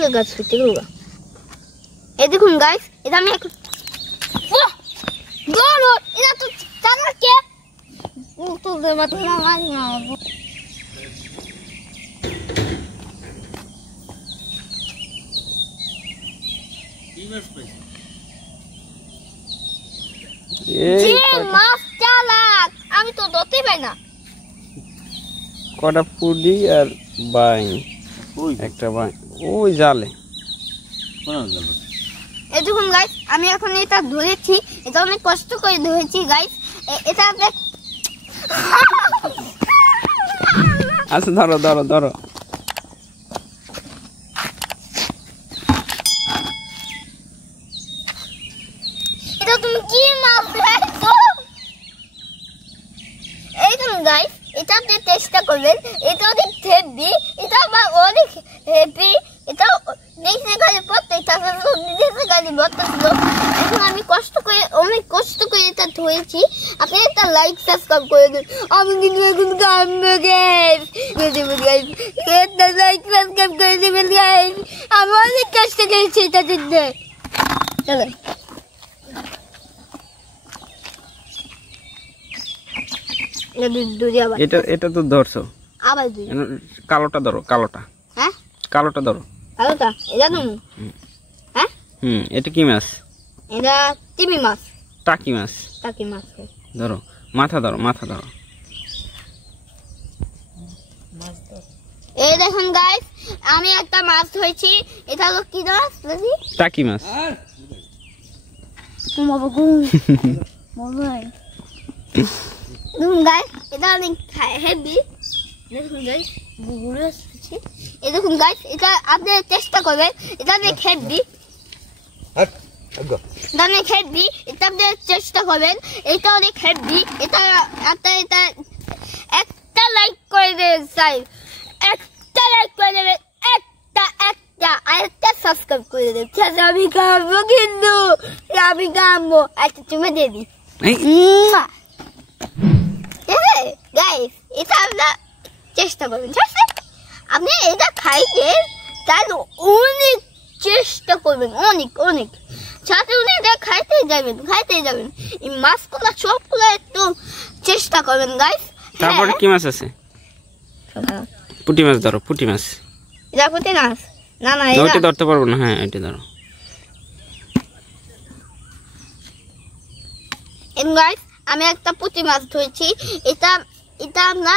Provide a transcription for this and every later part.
তেঁতুল গাছ তেঁতুল গাছ। এই দেখুন গাইস, এটা আমি এটা তো চালাকে তোদের মতো না মাছ চালাক, আমি তো ধরতে পাই না। কটা পুডি আর বাইং, একটা বাইং ওই জালে। এই দেখুন গাইস, আমি এখন এটা ধরেছি, এটা অনেক কষ্ট করে ধরেছি গাইস। এটা আচ্ছা ধরো ধরো ধরো। এটা তুমি কি মাছ ধরেছো? এই দেখুন গাইস, এটা আপনি চেষ্টা করবেন, এটা অনেক হেভি, এটা আবার অনেক হেভি, এটা দেখতে গেলে প্রত্যেক দেখতে গেলে বলতেছিল। এখন আমি অনেক কষ্ট করে এটা ধরেছি। আপনি একটা লাইক সাবস্ক্রাইব করে দিন। আমি কিন্তু এখন কামবো গাইস, একটা লাইক সাবস্ক্রাইব করে দেবেন গাইস। আমি অনেক কষ্ট করেছি এটা দিতে। চলো এটা এটা তো ধরছো, আবার কালোটা ধরো, কালোটা। হ্যাঁ কালোটা ধরো। কালোটা এটা তুমি? হ্যাঁ এটা কি মাছ? এটা তিমি মাছ। টাকি মাছ। টাকি মাছ ধরো, মাথা ধরো, মাথা ধরো। এই দেখুন গাইস, আমি একটা মাছ ধরেছি। এটা হলো কি মাছ? টাকি মাছ। দেখুন গাইস, এটা অনেক হেভি। দেখুন গাইস, বুগুলো আসছে। এই দেখুন গাইস, এটা আপনি চেষ্টা করবেন, এটা অনেক হেভি। এটা অনেক হেভি, এটা আপনি চেষ্টা করবেন, এটা অনেক হেভি। এটা এটা একটা লাইক করে দেবেন চাই, একটা লাইক করে দেবেন, একটা আর একটা সাবস্ক্রাইব করে দেবেন। আমি খাবো, কিন্তু আমি খাবো। একটা চুমে দিয়ে দিই। গাইস, এটা আপনার চেষ্টা করবেন, ঠিক আছে? আপনি এটা খাইতে তাহলে অনেক চেষ্টা করবেন, অনেক অনেক সাথে উনি এটা খাইতে যাবেন। এই মাছগুলো সবগুলো একটু চেষ্টা করবেন গাইস। তারপরে কি মাছ আছে? পুঁটি মাছ ধরো, পুঁটি মাছ। এটা পুঁটি মাছ? না না, ওইটা ধরতে পারবো না। হ্যাঁ এটা ধরো। গাইস, আমি একটা পুঁটি মাছ ধরেছি। এটা আমরা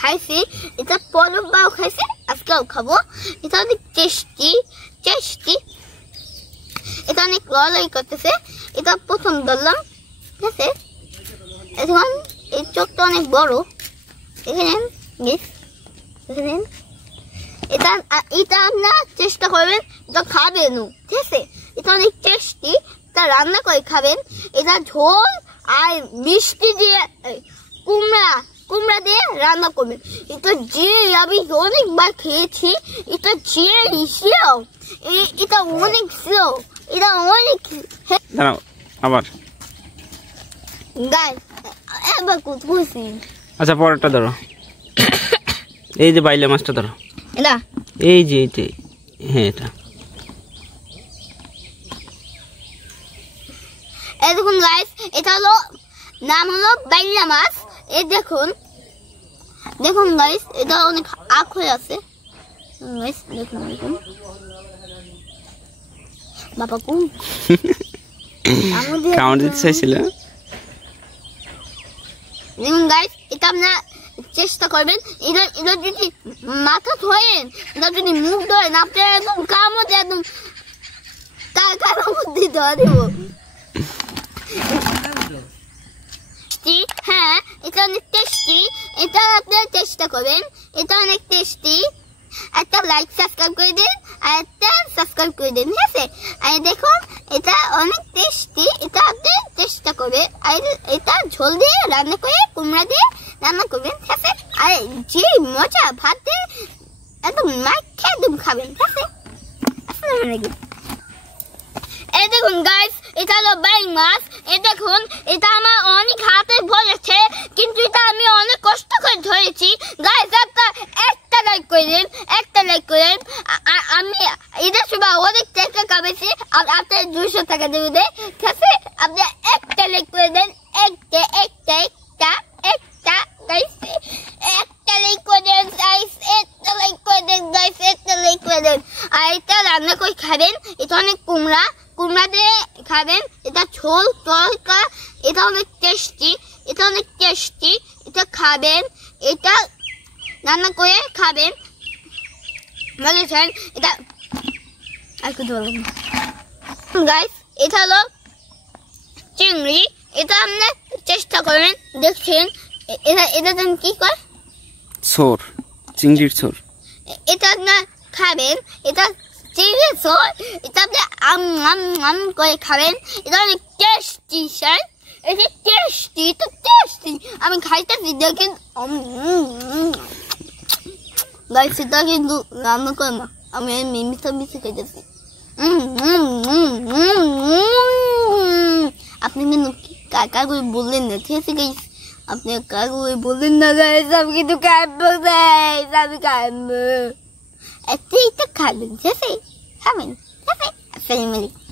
খাইছি, এটা পরেরবারও খাইছি, আজকেও খাবো। এটা অনেক টেস্টি। এটা অনেক লড়াই করতেছে। এটা প্রথম ধরলাম, ঠিক আছে? এখন এই চোখটা অনেক বড়, দেখেন দেখেন। এটা আপনার চেষ্টা করবেন, এটা খাবেন, ঠিক আছে? এটা অনেক টেস্টি, এটা রান্না করে খাবেন। এটা ঝোল আর মিষ্টি দিয়ে, কুমড়া দিয়ে রান্না করবেন। এটা যে আমি অনেকবার খেয়েছি, এটা যে স্লো, এটা অনেক স্লো, এটা অনেক। দাঁড়াও আবার গাইস, এবার কুতকুছি। আচ্ছা পরেরটা ধরো। এই যে বাইলা মাছটা ধরো। এটা এই যে এইটা, হ্যাঁ এটা। এই দেখুন গাইস, এটা হলো নাম হলো বাইলা মাছ। এই দেখুন গাইস, এটা অনেক আখ হয়ে আছে গাইস। দেখুন বাবা কোন কাউন্ট দিতে চাইছিল। দেখুন গাইস, এটা আপনারা চেষ্টা করবেন। এটা যদি মাথা ধরেন, এটা যদি মুখ ধরেন, আপনার একদম কামড় একদম টাকার মধ্যে ধরব। হ্যাঁ, এটা অনেক টেস্টি। এটা আপনারা চেষ্টা করবেন, এটা অনেক টেস্টি। একটা লাইক সাবস্ক্রাইব করে দিন, আর একটা সাবস্ক্রাইব করে দিন, ঠিক আছে? আর দেখুন, এটা অনেক টেস্টি। এটা আপনি চেষ্টা করবেন, আর এটা ঝোল দিয়ে রান্না করে, কুমড়া দিয়ে রান্না করবেন, ঠিক আছে? আর যে মজা, ভাত দিয়ে একদম মাখে একদম খাবেন, ঠিক আছে? আসসালামু আলাইকুম। এই দেখুন গাইস, এটা হলো বাইং মাছ। এই দেখুন, এটা আমার অনেক হাতে ভরেছে, কিন্তু এটা আমি অনেক কষ্ট করে ধরেছি। গাইস, একটা লাইক করে দিন, একটা লাইক করে দিন। আমি টেস্টি, এটা খাবেন, এটা রান্না করে খাবেন বলেছেন। এটা আর কিছু বলবেন গাইস, এটা হলো চিংড়ি, এটা আপনি চেষ্টা করেন, দেখছেন এটা এটা কি করে ছোর, চিংড়ির ছোর। এটা আপনার খাবেন, এটা চিংড়ির ছোর, এটা আপনি আম করে খাবেন, এটা অনেক টেস্টি স্যার, এটা টেস্টি, তো টেস্টি। আমি খাইতেছি দেখেন গাইস, এটা কিন্তু রান্না করে না, আমি মিশে খাইতেছি। আপনি কিন্তু কাকা করে বললেন না, ঠিক আছে গাইস, আপনি কাকা করে বললেন না গাইস, আমি কিন্তু খাবো গাইস, আমি খাবো। এটা খাবেন, ঠিক আছে, খাবেন, ঠিক আছে। আসসালামু আলাইকুম।